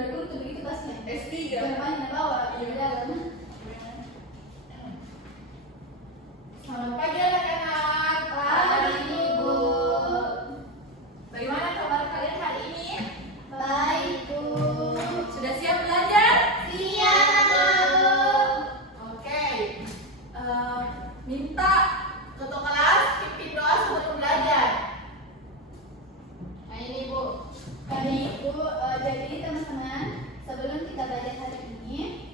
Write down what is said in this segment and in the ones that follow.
dari guru tuh begitu tasnya. S3. Banyak bawa di dalam. Selamat pagi anak-anak. Pagi Bu. Bagaimana kabar kalian hari ini? Baik Bu. Sudah siap belajar? Siap Bu. Oke. Minta ketua kelas pimpin doa sebelum belajar. Nah ini Bu. Baik Bu. Jadi teman-teman, sebelum kita belajar hari ini,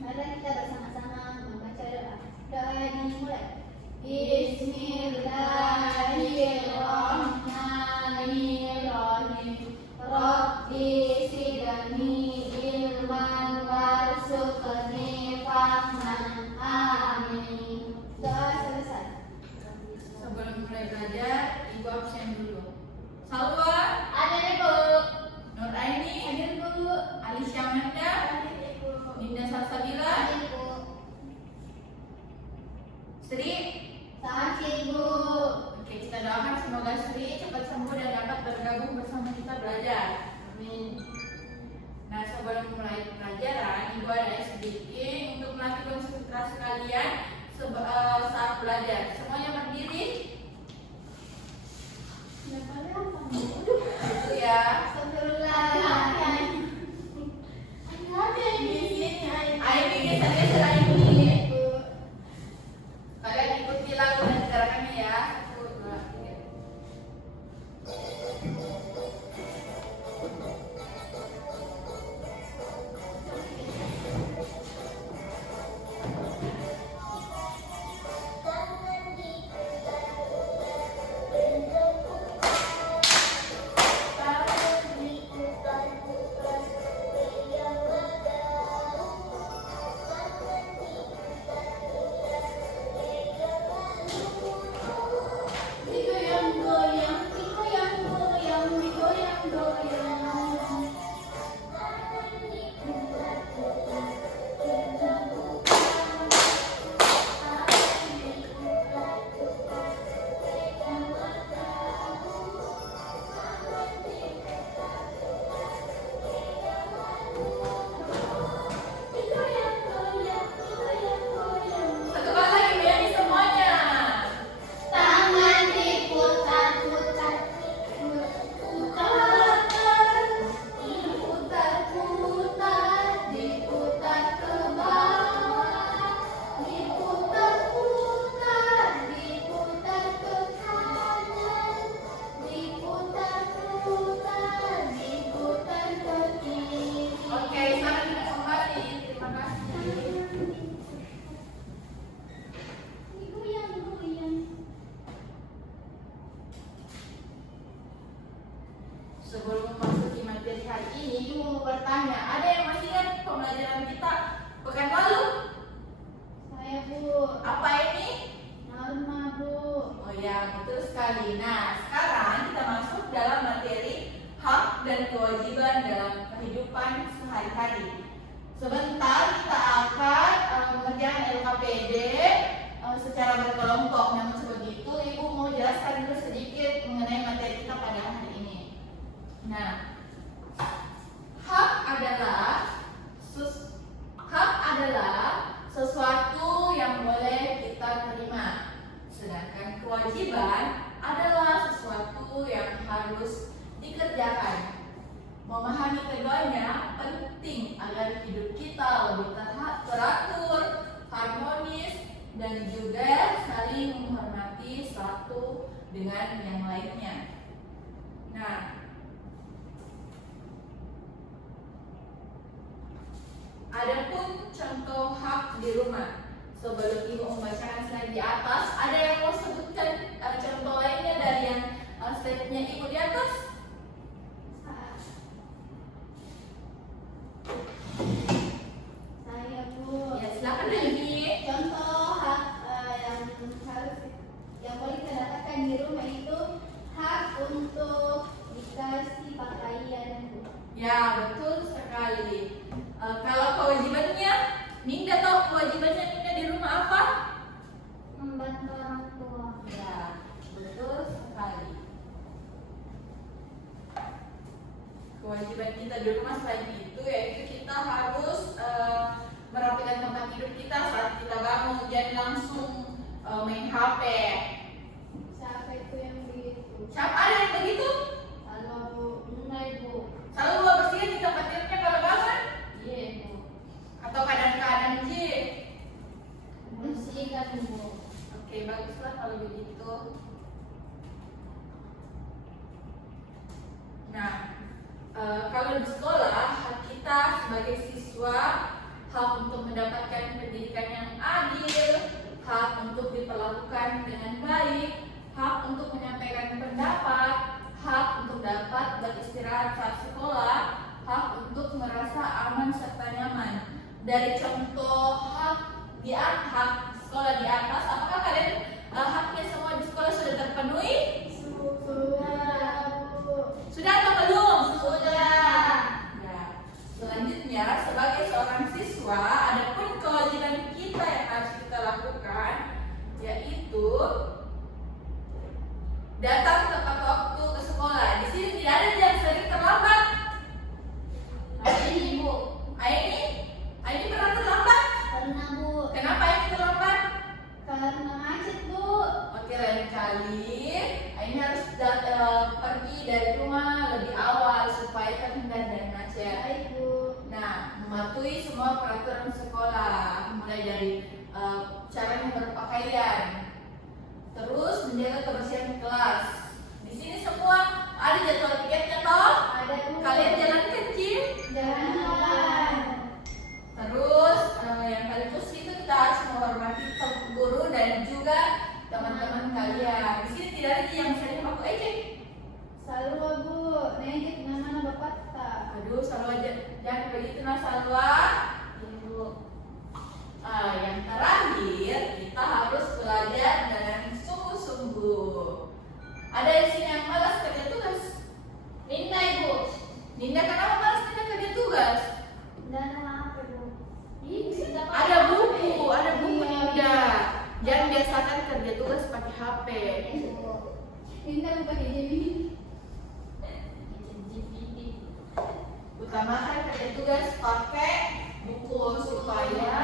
mari kita bersama-sama membaca doa. Doa dimulai. Bismillahirrahmanirrahim. Rabbi zidni ilman warzuqni fahman. Amin. Doa selesai. Sebelum mulai belajar, ibu absen dulu. Salwa, Ada nih Bu. Nur Aini, Hadir Bu. Alicia Amanda, Hadir Bu. Ninda Salsabila, Hadir Bu. Sri. Sakit Bu. Oke, kita doakan semoga Sri cepat sembuh dan dapat bergabung bersama kita belajar. Amin. Nah, sebelum mulai pelajaran, ibu ada sedikit untuk melatih konsentrasi kalian saat belajar. Semuanya berdiri. Itu ya. Aini geser-geser Aini. Kalian ikuti lagu dan gerakannya ya. 1, 2, 3. Satu kali lagi Meli semuanya. Tangan diputar-putar, diputar-putar, diputar ke bawah, diputar-putar, diputar ke kanan, diputar-putar, diputar ke kiri. Oke, sekarang kita kembali. Terima kasih. Digoyang-goyang. Sebelum memasuki materi hari ini, ibu mau bertanya, ada yang masih ingat pembelajaran kita pekan lalu? Saya Bu, Apa ini? norma Bu. Oh ya, betul sekali. Nah, sekarang kita masuk dalam materi hak dan kewajiban dalam kehidupan sehari-hari. Sebentar kita akan mengerjakan LKPD secara berkelompok. Namun sebelum itu, ibu mau jelaskan dulu sedikit mengenai materi kita pada hari ini. Nah, hak adalah sesuatu yang boleh kita terima. Sedangkan kewajiban adalah sesuatu yang harus dikerjakan. Memahami keduanya penting agar hidup kita lebih teratur, harmonis, dan juga saling menghormati satu dengan yang lainnya. Nah, adapun contoh hak di rumah. Sebelum ibu membacakan slide di atas, ada yang mau sebutkan contoh lainnya dari yang slide-nya ibu di atas? Saya Bu. Ya, silakan Aini. Contoh hak yang boleh kita dapatkan di rumah itu hak untuk dikasih pakaian Bu. Ya, betul sekali. Kalau kewajibannya, Ninda tahu kewajibannya Ninda di rumah apa? Membantu orang tua. Ya, betul sekali. rumah selain itu, yaitu kita harus merapikan tempat tidur kita saat kita bangun, jangan langsung main HP. Siapa itu yang begitu? Siapa ada yang begitu? Halo Bu, enggak Ibu. Selalu bersihkan di tempat tidurnya kalau bangun, Iya Bu. atau kadang-kadang sih. Bersihkan Bu. Oke, baguslah kalau begitu. Nah, kalau di sekolah, hak kita sebagai siswa, hak untuk mendapatkan pendidikan yang adil, hak untuk diperlakukan dengan baik, hak untuk menyampaikan pendapat, hak untuk dapat beristirahat saat sekolah, hak untuk merasa aman serta nyaman. Dari contoh hak sekolah di atas, apakah kalian haknya semua di sekolah sudah terpenuhi? Sudah Bu. Sudah atau belum? Sudah. Nah, selanjutnya sebagai seorang siswa, ada pun kewajiban kita yang harus kita lakukan, yaitu datang tepat waktu ke sekolah. Di sini tidak ada yang sering terlambat. Ini Bu. Aini pernah terlambat. Pernah Bu. Kenapa Aini terlambat? Karena macet Bu. Oke, lain kali Aini harus pergi dari rumah lebih awal supaya terhindar dari macet. Baik Bu. Nah, mematuhi semua peraturan sekolah, mulai dari caranya berpakaian, terus menjaga kebersihan kelas. Di sini semua ada jadwal piketnya toh? Ada Bu. Kalian jalan kecil. Jangan. Terus yang paling khusus itu kita harus menghormati guru dan juga teman-teman kalian. Di sini tidak ada yang sering aku ejek. Salwa Bu. Nejek nama Bapak tak. Aduh, Salwa jangan begitu nah Salwa. Ibu. Yang terakhir, kita harus belajar dengan sungguh-sungguh. Ada di sini yang malas kerja tugas. Linda Ibu. Ninda, kenapa malas kerja tugas? Dan apa Bu? Ih, sudah Ada buku Iya. Ninda. Jangan biasakan kerja tugas pakai HP. Ibu. Linda bukan ini. Utamakan kerja tugas pakai buku supaya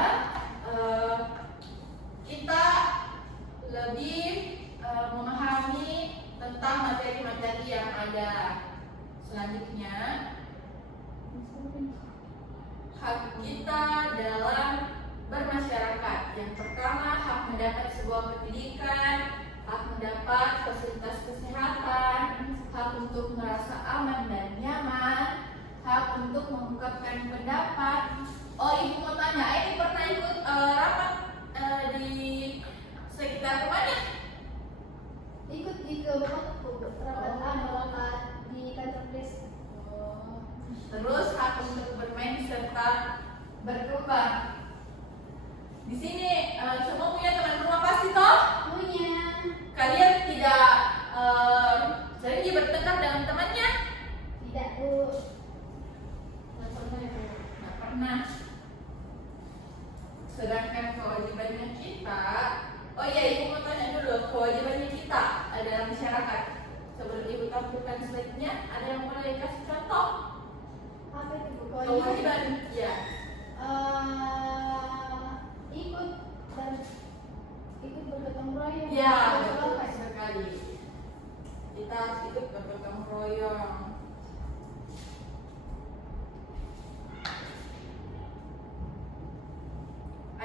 kita lebih memahami tentang materi-materi yang ada. Selanjutnya, hak kita dalam bermasyarakat. Yang pertama, hak mendapat sebuah pendidikan, hak mendapat fasilitas kesehatan, hak untuk merasa aman dan nyaman, hak untuk mengungkapkan pendapat. Oh, Ibu mau tanya, Ini pernah ikut rapat di sekitar rumahnya? Ikut di ke bapakku rapat di kantor desa. Terus hak untuk bermain serta berkembang. Di sini semua punya teman rumah pasti toh? Punya. Kalian tidak sering bertengkar dengan temannya? Tidak Bu. Tidak pernah Bu. Nggak pernah. Sedangkan kewajibannya kita, oh iya, Ibu mau tanya dulu kewajibannya kita dalam masyarakat. Sebelum Ibu tampilkan slide-nya, ada yang boleh kasih contoh? Apa itu Bu? Kewajiban, ya. Ikut dan ikut bergotong royong. Ya, betul sekali. Kita harus ikut bergotong royong.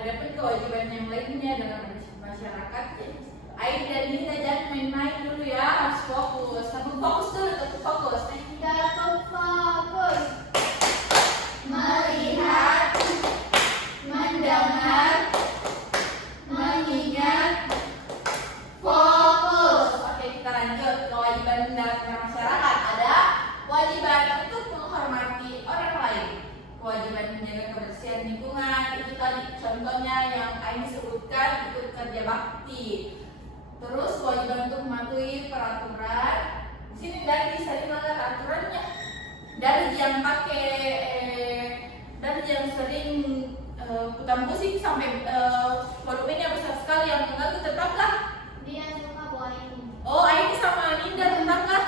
Adapun kewajiban yang lainnya dalam masyarakat, Ain dan Nita jangan main-main dulu ya, harus fokus. Kamu fokus dulu, tetap fokus. Tidak fokus. Melihat, mendengar, mengingat, fokus. Oke, kita lanjut. Kewajiban dalam masyarakat ada kewajiban untuk menghormati orang lain, kewajiban menjaga kebersihan lingkungan. Itu tadi contohnya yang Aini sebutkan, ikut kerja bakti. Terus kewajiban untuk mematuhi peraturan. Di sini dari bisa dilanggar aturannya. Dari yang dari yang sering putar musik sampai volumenya besar sekali yang mengganggu, tetaplah. Dia suka bawa ini. Oh, Aini sama Linda tetaplah.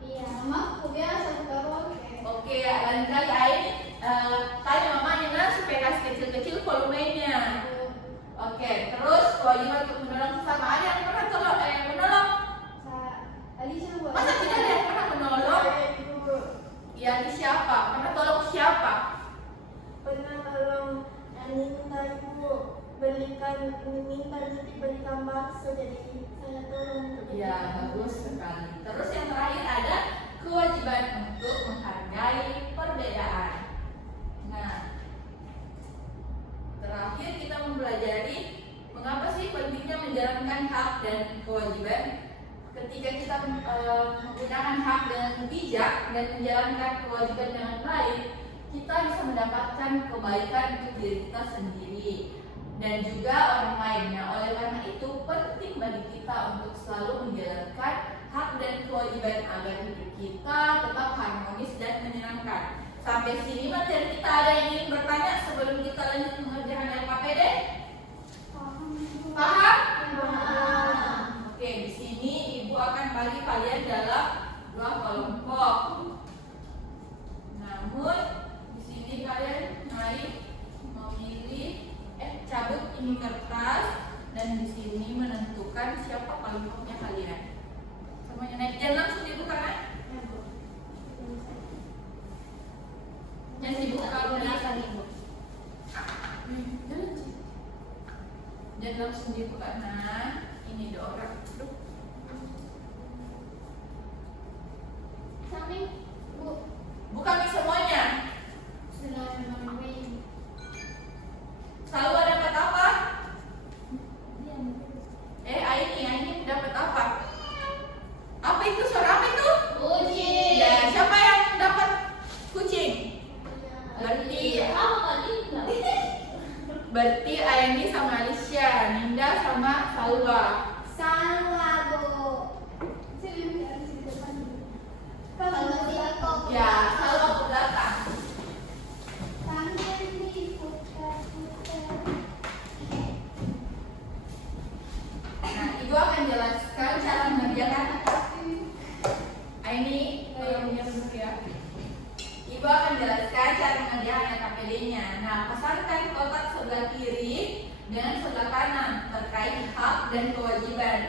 Iya, mamaku biasa suka roke. Oke, lain kali tanya mamanya nah supaya kasih kecil-kecil volumenya. Oke, terus kewajiban untuk menolong sesama. Ada yang pernah menolong? Alicia buat. Masa tidak ada yang pernah menolong? Ya, ini siapa? Pernah tolong siapa? Pernah tolong minta ibu minta Liti belikan bakso, jadi saya tolong untuk Ya, bagus sekali. Terus yang terakhir ada kewajiban untuk menghargai perbedaan. Nah, terakhir kita mempelajari mengapa sih pentingnya menjalankan hak dan kewajiban. Ketika kita menggunakan hak dengan bijak dan menjalankan kewajiban dengan baik, kita bisa mendapatkan kebaikan untuk diri kita sendiri dan juga orang lain. Nah, oleh karena itu penting bagi kita untuk selalu menjalankan hak dan kewajiban agar hidup kita tetap harmonis dan menyenangkan. Sampai sini materi kita. Ada yang ingin bertanya sebelum kita lanjut mengerjakan LKPD? Paham? Oke, di sini ibu akan bagi kalian dalam 2 kelompok. Namun di sini kalian memilih cabut ini kertas dan di sini menentukan siapa kelompoknya kalian. Semuanya naik, jangan langsung dibuka kan? Jangan dibuka dulu. Jangan langsung dibuka. Nah, ini 2 orang. Sami, Bu. Buka nih semuanya. Bismillahirrahmanirrahim. Selalu dapat apa? Aini dapat apa? Apa itu? Suara apa itu? Kucing. Ya, siapa yang dapat kucing? Berarti Aini sama Alicia, Ninda sama Salwa. Salwa, Bu. Sini, di depan. Kalau tidak Ya, Salwa ke belakang. tangan diputar-putar. Nah, Ibu akan jelaskan cara mengerjakan. Aini, dia duduk ya. Ibu akan jelaskan cara mengerjakan LKPD-nya. Nah, pasangkan kotak sebelah kiri dengan sebelah kanan terkait hak dan kewajiban.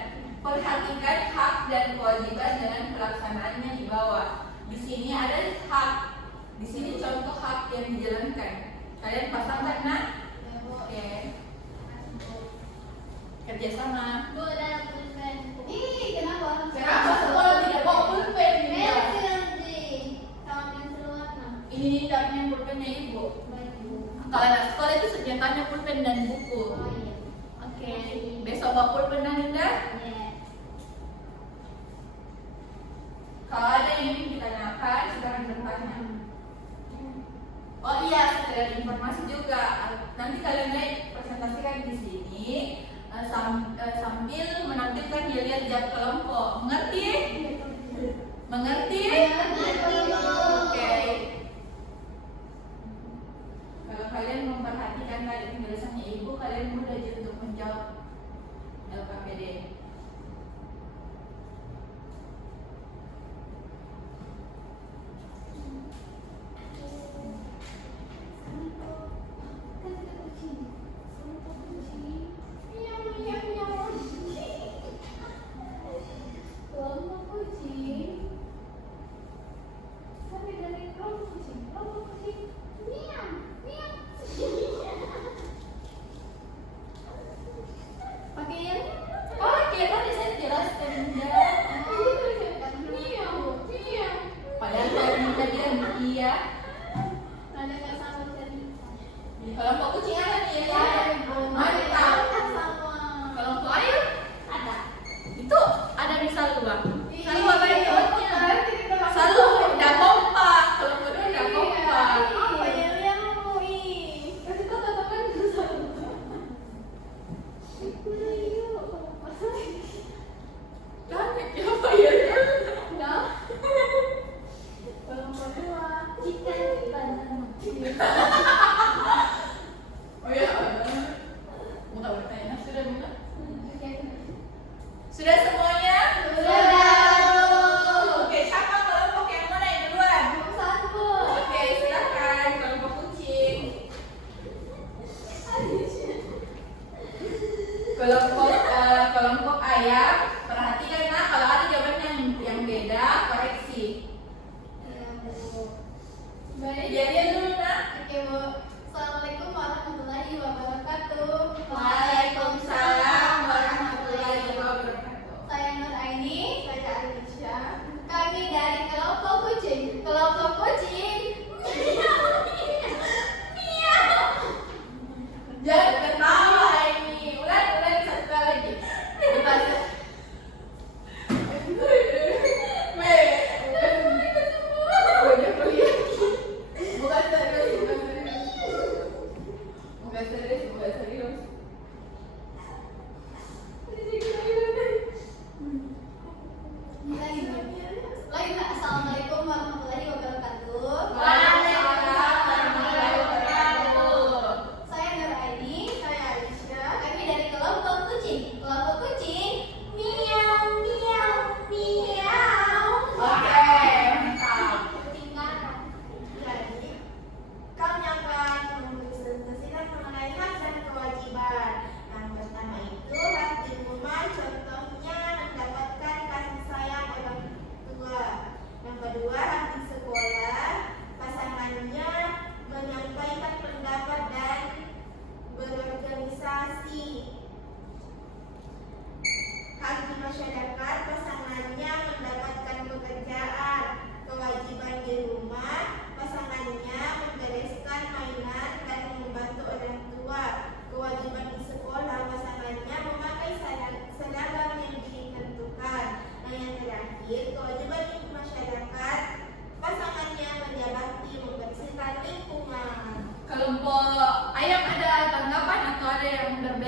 Perhatikan hak dan kewajiban dengan pelaksanaannya di bawah. Di sini ada hak. Di sini contoh hak yang dijalankan. Kalian pasangkan, nah? Oke. Kerjasama. Bu, ada pulpen. Ih, kenapa? Kenapa sekolah tidak bawa pulpen? Nanti sama pensil warna. Ini dapatnya pulpennya Ibu. Baik, Bu. Kalau anak sekolah itu senjatanya pulpen dan buku. Oh iya. Oke. Besok bawa pulpen dan Ninda. Iya. Kalau ada yang ingin ditanyakan, silakan bertanya. Oh iya, sekedar informasi juga. Nanti kalian naik presentasikan di sini sambil menampilkan yel-yel jam kelompok. Mengerti? Mengerti? Mengerti, Bu. Oke. Kalau kalian memperhatikan tadi penjelasannya Ibu, kalian mudah aja untuk menjawab LKPD. Oke, tadi saya jelaskan Ninda. Padahal saya minta dia iya. Kelompok kucing ada nih ya. Mantap. Kelompok air ada. Itu ada di Salwa. Salwa apa itu? Salwa udah kompak. Kelompok dua udah kompak. Cantik siapa ya?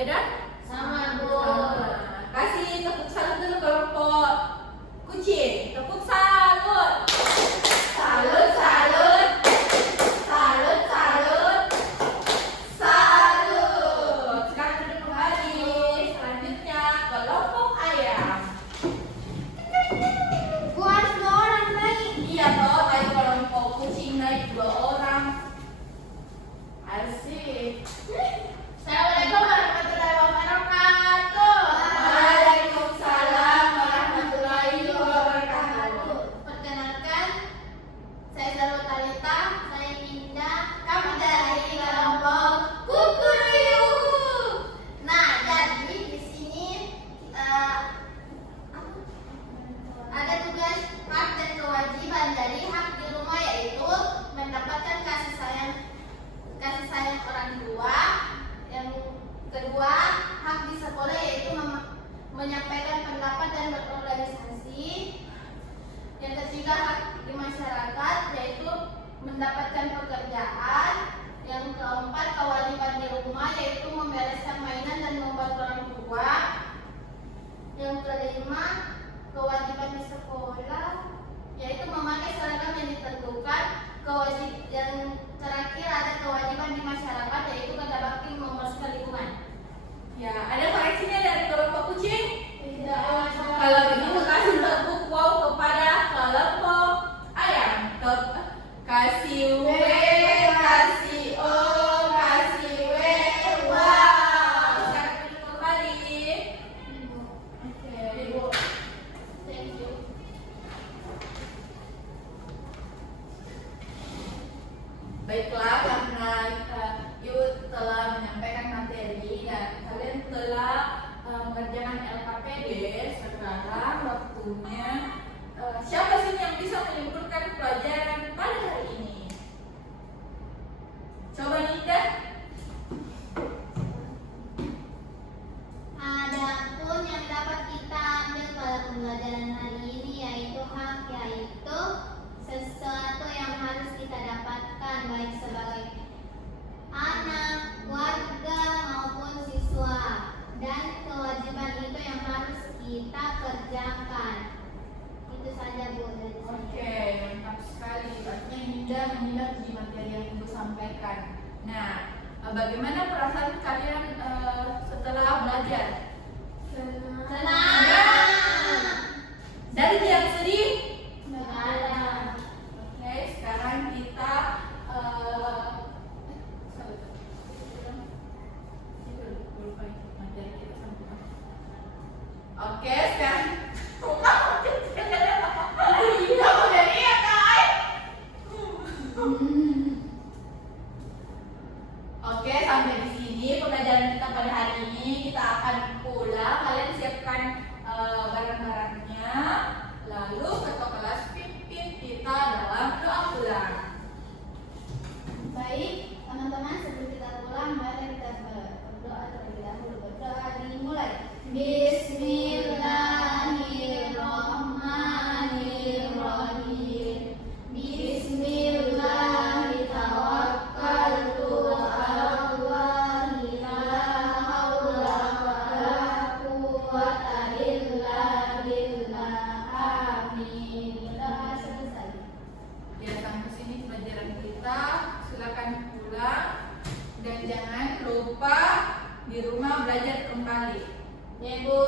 dan Sama, Bu. Sama. Kasih tepuk salut dulu kelompok kucing. Tepuk salut. Salut, salut. Salut, salut. Salut. Sekarang duduk kembali. Selanjutnya kelompok ayam. Gua harus 2 orang lagi. Iya toh, tadi kelompok kucing naik 2 orang. Asik. Assalamualaikum warahmatullahi wabarakatuh. Waalaikumsalam warahmatullahi wabarakatuh. Perkenalkan, saya Zarul Talita, saya Ninda, kami dari kelompok Kukuruyuhu. Nah, jadi di sini ada tugas hak dan kewajiban. Jadi hak di rumah yaitu mendapatkan kasih sayang orang tua. Yang kedua, hak di sekolah yaitu menyampaikan pendapat dan berorganisasi. Yang ketiga, hak di masyarakat yaitu mendapatkan pekerjaan. Yang keempat, kewajiban di rumah yaitu membereskan mainan dan membantu orang tua. Yang kelima, kewajiban di sekolah yaitu memakai seragam yang ditentukan. Yang terakhir ada kewajiban di masyarakat yaitu kerja bakti membersihkan lingkungan. Ya, ada koreksinya dari kelompok kucing? Tidak. Kalau begitu kasih tepuk wow kepada kelompok ayam. Kasih W, kasih O, kasih W. Wow. Sekarang duduk kembali. Oke. Thank you. Baiklah, karena Ibu telah menyampaikan materi dan kalian telah mengerjakan LKPD, sekarang waktunya siapa sih yang bisa menyimpulkan pelajaran pada hari ini? Coba Ninda. Adapun yang dapat kita ambil pada pembelajaran hari ini yaitu hak, yaitu sesuatu yang harus kita dapatkan baik sebagai anak, warga maupun siswa, dan kewajiban itu yang harus kita kerjakan. Itu saja Bu dari saya. Oke, mantap sekali. Artinya Ninda menyimak di materi yang Ibu sampaikan. Nah, bagaimana perasaan kalian setelah belajar? Senang. Dari yang sedih? Nggak ada. Oke, sekarang kita Oke, sekarang Oke, sampai di sini pembelajaran kita pada hari ini. Kita akan pulang. Kalian siapkan barang-barangnya. Lalu ketua kelas pimpin kita dalam doa pulang. Baik, teman-teman, sebelum kita pulang, mari kita berdoa terlebih dahulu. Berdoa dimulai. Bismillahirrahmanirrahim. Bismillahirrahmanirrahim. Ya, sampai sini pelajaran kita. Silakan pulang dan jangan lupa di rumah belajar kembali. Ya, Bu.